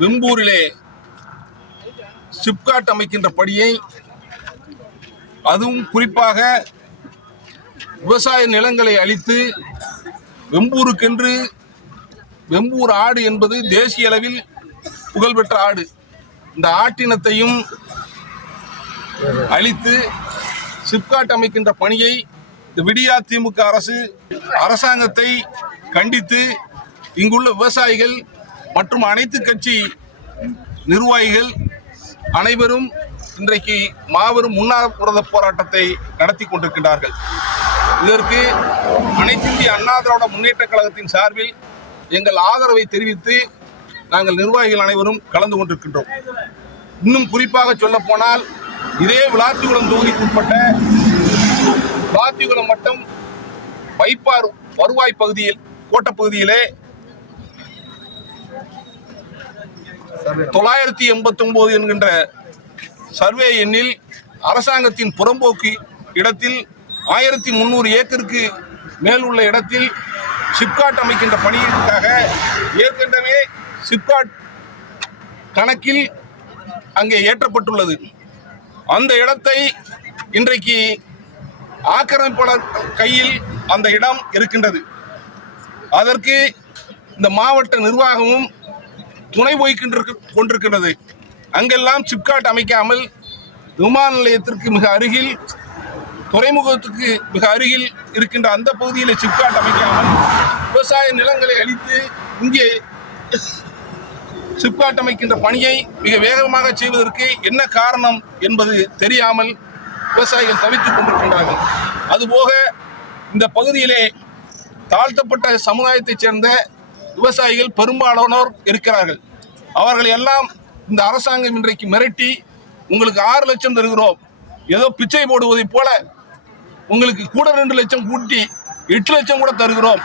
வெம்பூரிலே சிப்காட் அமைக்கின்ற படியை அதுவும் குறிப்பாக விவசாய நிலங்களை அழித்து வெம்பூருக்கென்று வெம்பூர் ஆடு என்பது தேசிய அளவில் புகழ்பெற்ற ஆடு. இந்த ஆட்டினத்தையும் அழித்து சிப்காட் அமைக்கின்ற பணியை இந்த விடியா திமுக அரசு அரசாங்கத்தை கண்டித்து இங்குள்ள விவசாயிகள் மற்றும் அனைத்து கட்சி நிர்வாகிகள் அனைவரும் இன்றைக்கு மாபெரும் உண்ணாவிரத போராட்டத்தை நடத்தி கொண்டிருக்கின்றார்கள். இதற்கு அனைத்து இந்திய அண்ணா திராவிட முன்னேற்ற கழகத்தின் சார்பில் எங்கள் ஆதரவை தெரிவித்து நாங்கள் நிர்வாகிகள் அனைவரும் கலந்து கொண்டிருக்கின்றோம். இன்னும் குறிப்பாக சொல்ல போனால் இதே விளாத்திகுளம் தொகுதிக்கு உட்பட்ட விளாத்திகுளம் மட்டம் வைப்பார் வருவாய் பகுதியில் கோட்டப்பகுதியிலே தொள்ளாயிரத்தி எண்பத்தி ஒன்பது என்கின்ற சர்வே எண்ணில் அரசாங்கத்தின் புறம்போக்கு இடத்தில் ஆயிரத்தி முந்நூறு ஏக்கருக்கு மேல் உள்ள இடத்தில் சிப்காட் அமைக்கின்ற பணியிற்காக ஏற்கனவே சிப்காட் கணக்கில் அங்கே ஏற்றப்பட்டுள்ளது. அந்த இடத்தை இன்றைக்கு ஆக்கிரமிப்பாளர் கையில் அந்த இடம் இருக்கின்றது. அதற்கு இந்த மாவட்ட நிர்வாகமும் துணை போய்கின்ற கொண்டிருக்கிறது அங்கெல்லாம் சிப்காட் அமைக்காமல் விமான நிலையத்திற்கு மிக அருகில் துறைமுகத்துக்கு மிக அருகில் இருக்கின்ற அந்த பகுதியில் சிப்காட் அமைக்காமல் விவசாய நிலங்களை அழித்து இங்கே சிப்காட் அமைக்கின்ற பணியை மிக வேகமாக செய்வதற்கு என்ன காரணம் என்பது தெரியாமல் விவசாயிகள் தவித்துக் கொண்டிருக்கின்றார்கள். அதுபோக இந்த பகுதியிலே தாழ்த்தப்பட்ட சமுதாயத்தைச் சேர்ந்த விவசாயிகள் பெரும்பாலானோர் இருக்கிறார்கள். அவர்கள் எல்லாம் இந்த அரசாங்கம் இன்றைக்கு மிரட்டி உங்களுக்கு ஆறு லட்சம் தருகிறோம். ஏதோ பிச்சை போடுவதைப் போல உங்களுக்கு கூட ரெண்டு லட்சம் கூட்டி எட்டு லட்சம் கூட தருகிறோம்.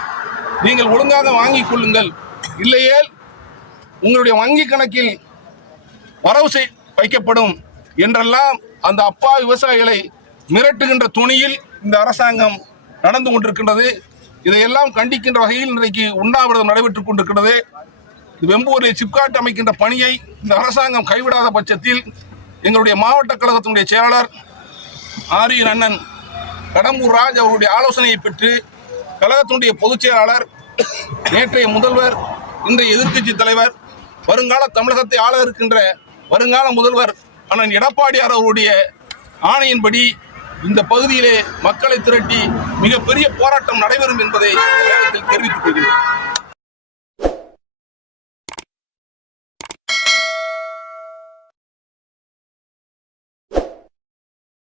நீங்கள் ஒழுங்காக வாங்கிக் கொள்ளுங்கள். இல்லையேல் உங்களுடைய வங்கி கணக்கில் வரவு செய் வைக்கப்படும் என்றெல்லாம் அந்த அப்பா விவசாயிகளை மிரட்டுகின்ற துணியில் இந்த அரசாங்கம் நடந்து கொண்டிருக்கின்றது. இதையெல்லாம் கண்டிக்கின்ற வகையில் இன்றைக்கு உண்ணாவிரதம் நடைபெற்றுக் கொண்டிருக்கிறது. வெம்பூரில் சிப்காட் அமைக்கின்ற பணியை இந்த அரசாங்கம் கைவிடாத பட்சத்தில் எங்களுடைய மாவட்ட கழகத்தினுடைய செயலாளர் ஆரியன் அண்ணன் கடம்பூர் ராஜ் அவருடைய ஆலோசனையை பெற்று கழகத்தினுடைய பொதுச் செயலாளர் நேற்றைய முதல்வர் இன்றைய எதிர்க்கட்சி தலைவர் வருங்கால தமிழகத்தை ஆள இருக்கின்ற வருங்கால முதல்வர் அண்ணன் எடப்பாடியார் அவருடைய ஆணையின்படி இந்த பகுதியிலே மக்களை திரட்டி மிகப்பெரிய போராட்டம் நடைபெறும் என்பதை இந்த நேரத்தில் தெரிவித்துக் கொள்கிறேன்.